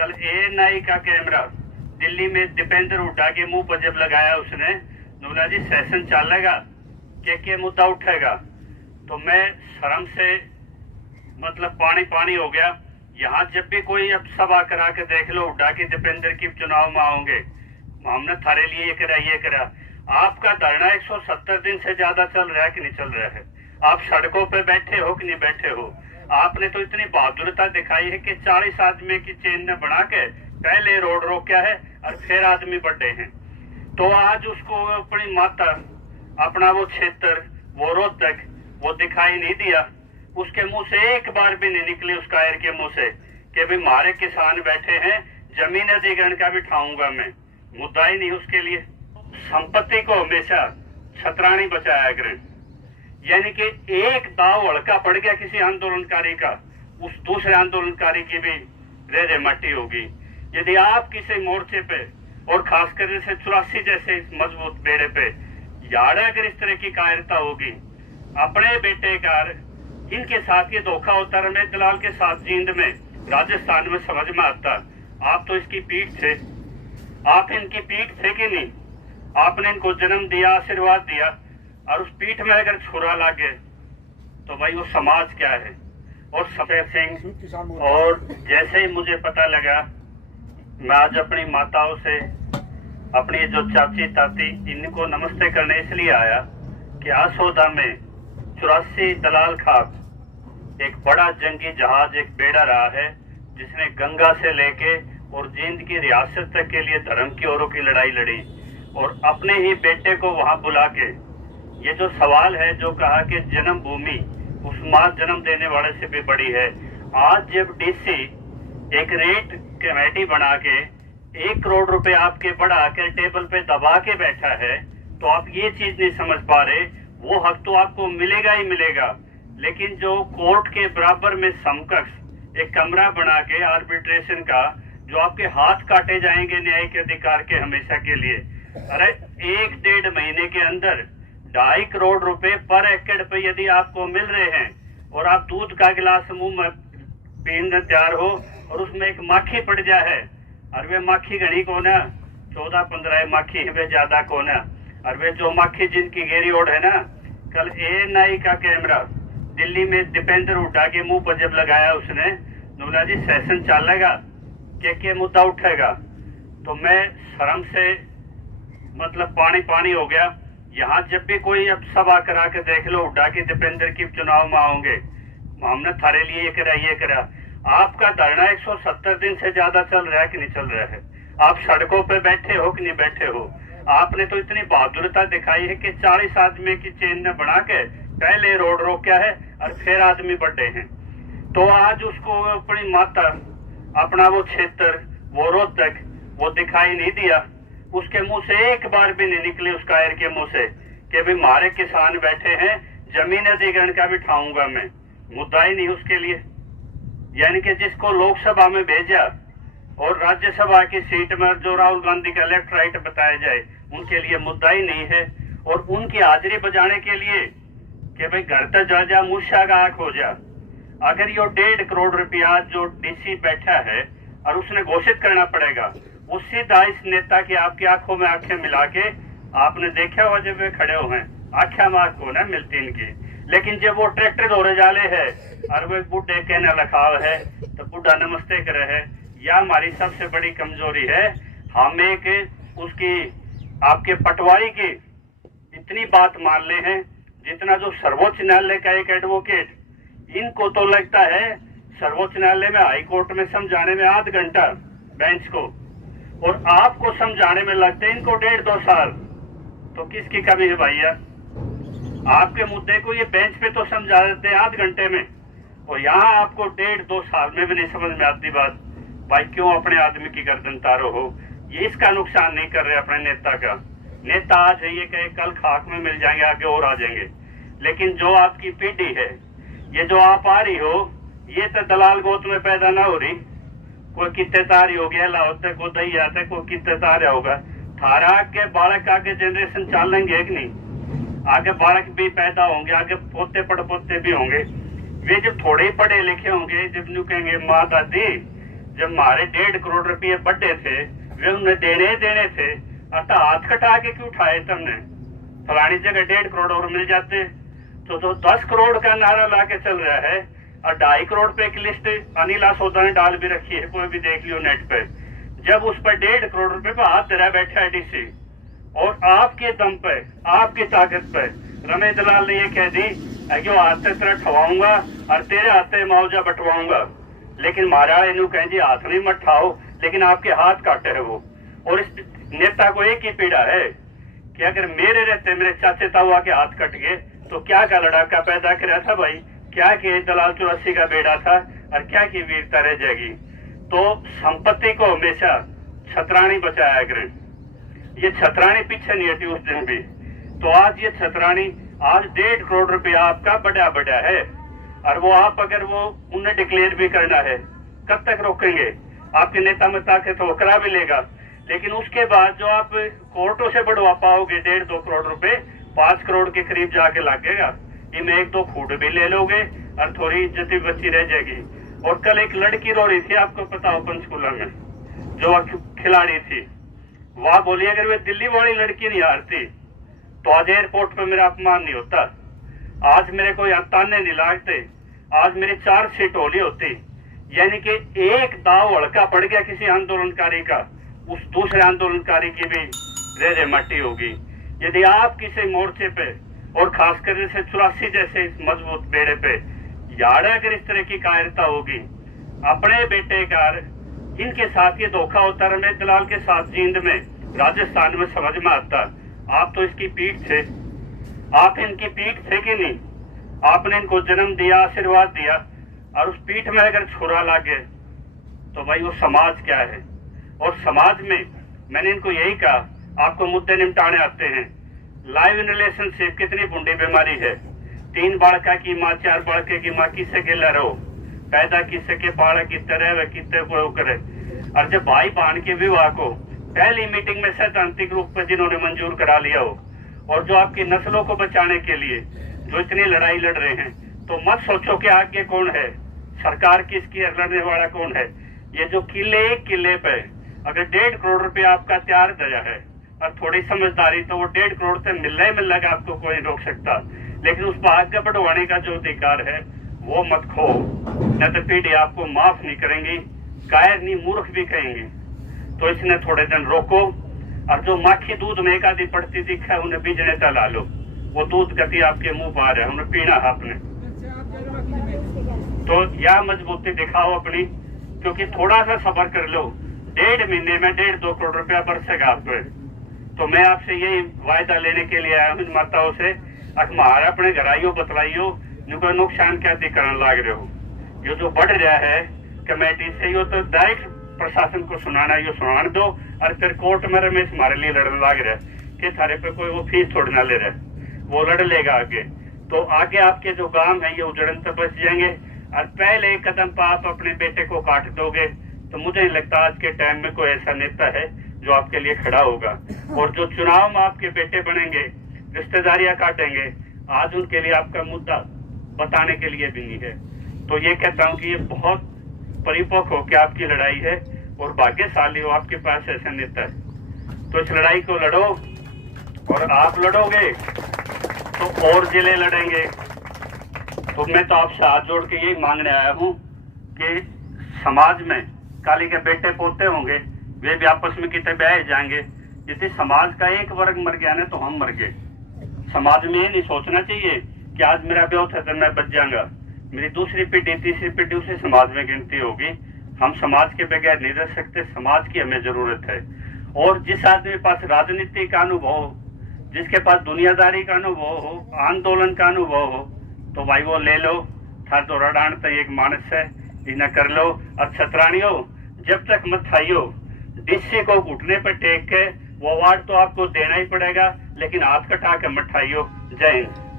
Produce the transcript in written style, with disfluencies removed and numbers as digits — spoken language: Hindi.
कल ANI का कैमरा दिल्ली में दीपेंद्र हुड्डा के मुंह पर जब लगाया उसने, बोला जी सेशन चलेगा, के मुद्दा उठेगा, तो मैं शर्म से मतलब पानी पानी हो गया। यहाँ जब भी कोई अब सभा करा के देख लो, हुड्डा की दीपेंद्र की चुनाव में आओगे, हमने थारे लिए ये करा। आपका धरना 170 दिन से ज्यादा चल रहा है कि नहीं चल रहा है? आप सड़कों पे बैठे हो कि नहीं बैठे हो? आपने तो इतनी बहादुरता दिखाई है कि 40 आदमी की चेन ने बना के पहले रोड रोका है और फिर आदमी बढ़े हैं। तो आज उसको अपनी माता, अपना वो क्षेत्र, वो रोहतक, वो दिखाई नहीं दिया। उसके मुंह से एक बार भी नहीं निकली उस कायर के मुंह से कि भाई हमारे किसान बैठे हैं, जमीन अधिग्रहण का भी ठाऊंगा मैं। मुद्दा ही नहीं उसके लिए। संपत्ति को हमेशा छतरानी बचाया करें, यानी कि एक दाव हल्का पड़ गया किसी आंदोलनकारी का, उस दूसरे आंदोलनकारी की भी रेरे मट्टी होगी। यदि आप किसी मोर्चे पे और खासकर जैसे 84 जैसे मजबूत बेड़े पे यार अगर इस तरह की कायरता होगी, अपने बेटे का इनके साथ ये धोखा होता, रमेश दलाल के साथ जींद में राजस्थान में समझ में आता। आप तो इसकी पीठ थे, आप इनकी पीठ थे कि नहीं? आपने इनको जन्म दिया, आशीर्वाद दिया, और उस पीठ में अगर छुरा लागे तो भाई वो समाज क्या है? और सफेद सिंह, और जैसे ही मुझे पता लगा, मैं आज अपनी माताओं से, अपनी जो चाची ताती, इनको नमस्ते करने इसलिए आया कि आसोदा में 84 दलाल खाक एक बड़ा जंगी जहाज, एक बेड़ा रहा है, जिसने गंगा से लेके और जींद की रियासत तक के लिए धर्म की औरों की लड़ाई लड़ी, और अपने ही बेटे को वहां बुला के ये जो सवाल है, जो कहा कि जन्मभूमि उस मां जन्म देने वाले से भी बड़ी है। आज जब DC एक रेट कमेटी बना के 1 करोड़ रुपए आपके बढ़ा के टेबल पे दबा के बैठा है, तो आप ये चीज नहीं समझ पा रहे। वो हक तो आपको मिलेगा ही मिलेगा, लेकिन जो कोर्ट के बराबर में समकक्ष एक कमरा बना के आर्बिट्रेशन का, जो आपके हाथ काटे जाएंगे न्याय के अधिकार के हमेशा के लिए। अरे 1-1.5 महीने के अंदर 2.5 करोड़ रुपए पर एकड़ पे यदि आपको मिल रहे हैं, और आप दूध का गिलास मुंह में पीने तैयार हो और उसमें एक माखी पड़ जाए, और वे माखी घनी को ना 14-15 माखी वे ज्यादा को ना, और वे जो माखी जिनकी गेरी ओढ़ है ना, कल ANI का कैमरा दिल्ली में दीपेंद्र हुड्डा के मुंह पर जब लगाया उसने, बोला जी सेशन चलेगा, के मुद्दा उठेगा, तो मैं शर्म से मतलब पानी पानी हो गया। यहाँ जब भी कोई अब सभा करा के देख लो, हुड्डा की दीपेंद्र की चुनाव में आओगे, हमने थारे लिए ये करा। आपका धरना 170 दिन से ज्यादा चल रहा है कि नहीं चल रहा है? आप सड़कों पे बैठे हो कि नहीं बैठे हो? आपने तो इतनी बहादुरता दिखाई है कि 40 आदमी की चेन ने बना के पहले रोड रोका है और फिर आदमी बढ़े हैं। तो आज उसको अपनी माता, अपना वो क्षेत्र, वो रोहतक, वो दिखाई नहीं दिया। उसके मुंह से एक बार भी नहीं निकली उस कायर के मुंह से कि भाई हमारे किसान बैठे हैं, जमीन अधिग्रहण का भी ठाऊंगा मैं। मुद्दा ही नहीं उसके लिए। यानी कि जिसको लोकसभा में भेजा और राज्यसभा की सीट में जो राहुल गांधी का लेफ्ट राइट बताया जाए, उनके लिए मुद्दा ही नहीं है। और उनकी हाजिरी बजाने के लिए कि भाई घर तक जा मूर्छा का आंख हो जा। अगर ये 1.5 करोड़ रुपया जो DC बैठा है और उसने घोषित करना पड़ेगा, वो सीधा इस नेता की आपकी आंखों में आंखें मिला के, आपने देखा हुआ जब वे खड़े हुए हैं, आख्या मार्क को ना मिलती इनकी। लेकिन जब वो ट्रैक्टर दौड़े जाले है और वो बूढ़े कहने लखाव है, तो बूढ़ा नमस्ते करे है। यह हमारी सबसे बड़ी कमजोरी है। हम एक उसकी आपके पटवारी की इतनी बात मान ले हैं, जितना जो सर्वोच्च न्यायालय का एक एडवोकेट, इनको तो लगता है सर्वोच्च न्यायालय में, हाई कोर्ट में समझाने में आध घंटा बेंच को, और आपको समझाने में लगते हैं इनको 1.5-2 साल। तो किसकी कमी है भैया? आपके मुद्दे को ये बेंच पे तो समझा देते हैं आध घंटे में, और यहाँ आपको 1.5-2 साल में भी नहीं समझ में आती बात। भाई क्यों अपने आदमी की गर्दन तारो हो? ये इसका नुकसान नहीं कर रहे अपने नेता का। नेता आज है ये कहे कल खाक में मिल जाएंगे, आगे और आ जाएंगे। लेकिन जो आपकी पीढ़ी है, ये जो आप आ रही हो, ये तो दलाल गोत में पैदा ना हो रही। कोई कितने तारी हो गया लाहौते को दही आते, कोई कितने तारे होगा। थारा आगे बालक, आगे जनरेशन चलेंगे कि नहीं? आगे बालक भी पैदा होंगे, आगे पोते पड़पोते भी होंगे। वे जब थोड़े ही पढ़े लिखे होंगे, जब न्यू कहेंगे माँ दादी, जब हमारे 1.5 करोड़ रुपये बढ़े थे वे उन्हें देने थे, अतः हाथ कटा के क्यों उठाए तुमने? फलानी जगह 1.5 करोड़ और मिल जाते। तो 10 करोड़ का नारा ला के चल रहा है और 2.5 करोड़ पे की लिस्ट अनिला सोदा ने डाल भी रखी है, कोई भी देख लियो नेट पे। जब उस पर 1.5 करोड़ रुपए पे हाथ धरा बैठा है डीसी, और आपके दम पे, आपकी ताकत पे रमेश दलाल ने ये कह दी कि वो हाथ से तेरा ठवाऊंगा और तेरे हाथ से मुआवजा बंटवाऊंगा। लेकिन महाराज इन्हू कहें जी हाथ नहीं मत ठाओ, लेकिन आपके हाथ काटे है वो। और इस नेता को एक ही पीड़ा है कि अगर मेरे रहते मेरे चाचे ताऊआ के हाथ कट गए तो क्या का लड़ाका पैदा कराया था भाई, क्या कि दलाल 84 का बेड़ा था और क्या की वीरता रह जाएगी। तो संपत्ति को हमेशा छतरानी बचाया करें। ये छतरानी पीछे नहीं हटी उस दिन भी। तो आज ये छतरानी आज 1.5 करोड़ रुपया आपका बड़ा है, और वो आप अगर वो उन्हें डिक्लेयर भी करना है कब तक रोकेंगे? आपके नेता में ताकत वो करा भी लेगा, लेकिन उसके बाद जो आप कोर्टों से बढ़वा पाओगे 1.5-2 करोड़ रुपए 5 करोड़ के करीब जाके लगेगा। इनमें 1-2 फूट भी ले लोगे और थोड़ी इज्जत भी बची रह जाएगी। और कल एक लड़की रो रही थी, आपको पता हो पंचकूला में, जो खिलाड़ी थी, वह बोली अगर वे दिल्ली वाली लड़की नहीं हारती तो आज एयरपोर्ट पे मेरा अपमान नहीं होता, आज मेरे को यहाँ ताने नहीं लागते, आज मेरी 4 सीट होली होती। यानी कि एक दाव हल्का पड़ गया किसी आंदोलनकारी का, उस दूसरे आंदोलनकारी की भी रेरे मट्टी होगी। यदि आप किसी मोर्चे पे और खासकर जैसे 84 जैसे इस मजबूत बेड़े पे यार अगर इस तरह की कायरता होगी, अपने बेटे का इनके साथ ये धोखा होता रमेश दलाल के साथ जींद में राजस्थान में समझ में आता। आप तो इसकी पीठ थे, आप इनकी पीठ थे कि नहीं? आपने इनको जन्म दिया, आशीर्वाद दिया, और उस पीठ में अगर छुरा लागे तो भाई वो समाज क्या है? और समाज में मैंने इनको यही कहा, आपको मुद्दे निपटाने आते हैं। लाइव इन रिलेशनशिप कितनी बुंडी बीमारी है। 3 बालका की माँ, 4 बालके की माँ, किससे गिला रहो, पैदा किससे के पाड़ा की तरह वह कितने को करे। और जब भाई बहन के विवाह को पहली मीटिंग में सैद्धांतिक रूप में जिन्होंने मंजूर करा लिया हो, और जो आपकी नस्लों को बचाने के लिए जो इतनी लड़ाई लड़ रहे हैं, तो मत सोचो कि आगे कौन है, सरकार किसकी है, लड़ने वाला कौन है। ये जो किले पे अगर 1.5 करोड़ रुपया आपका तैयार दया है और थोड़ी समझदारी, तो वो 1.5 करोड़ से मिलेगा, आपको कोई नहीं रोक सकता। लेकिन उस भाग्य बढ़वाने का जो अधिकार है वो मत खो, न तो पीढ़ी आपको माफ नहीं करेंगी, कायर नहीं मूर्ख भी कहेंगी। तो इसने थोड़े दिन रोको, और जो माखी दूध में एक आधी पड़ती दिखा है उन्हें बीजने तला लो, वो दूध गति आपके मुंह पर आ रहा है, उन्हें पीना है आपने। तो यह मजबूती दिखाओ अपनी, क्योंकि थोड़ा सा सब्र कर लो, 1.5 महीने में 1.5-2 करोड़ रुपया बरसेगा आप पे। तो मैं आपसे यही वायदा लेने के लिए आया हूँ इन माताओं से, हमारा अपने घर आइयो बतलाइयो, कोई नुकसान क्या करने लाग रहे हो। ये जो बढ़ रहा है कमेटी से, यो तो डायरेक्ट प्रशासन को सुनाना, यो सुनाने दो, और फिर कोर्ट में रमेश हमारे लिए लड़ने लग रहा है कि थारे पे कोई वो फीस थोड़ी ना ले रहा है, वो लड़ लेगा आगे। तो आगे आपके जो गांव है ये उजड़न से बच जाएंगे, और पहले एक कदम पर आप अपने बेटे को काट दोगे तो मुझे नहीं लगता आज के टाइम में कोई ऐसा नेता है जो आपके लिए खड़ा होगा। और जो चुनाव में आपके बेटे बनेंगे, रिश्तेदारियां काटेंगे, आज उनके लिए आपका मुद्दा बताने के लिए भी नहीं है। तो ये कहता हूँ कि ये बहुत परिपक्व होकर आपकी लड़ाई है, और भाग्यशाली हो आपके पास ऐसा नेता है। तो इस लड़ाई को लड़ो, और आप लड़ोगे तो और जिले लड़ेंगे। तो मैं तो आपसे हाथ जोड़ के यही मांगने आया हूँ कि समाज में काली के बेटे पोते होंगे, वे भी आपस में कितने ब्याह जाएंगे। यदि समाज का एक वर्ग मर गया ना तो हम मर गए। समाज में ये नहीं सोचना चाहिए कि आज मेरा ब्याह था तो मैं बच जाऊंगा, मेरी दूसरी पीढ़ी, तीसरी पीढ़ी उसे समाज में गिनती होगी। हम समाज के बगैर नहीं रह सकते, समाज की हमें जरूरत है। और जिस आदमी के पास राजनीति का अनुभव हो, जिसके पास दुनियादारी का अनुभव हो, आंदोलन का अनुभव हो, तो भाई वो ले लो। था तो रडान तो एक मानस है, इन्हें कर लो। और छतरानियों जब तक मत खाइयो, डीसी को घुटने पर टेक के वो अवार्ड तो आपको देना ही पड़ेगा, लेकिन हाथ कटा के मत खाइयो। जय हिंद।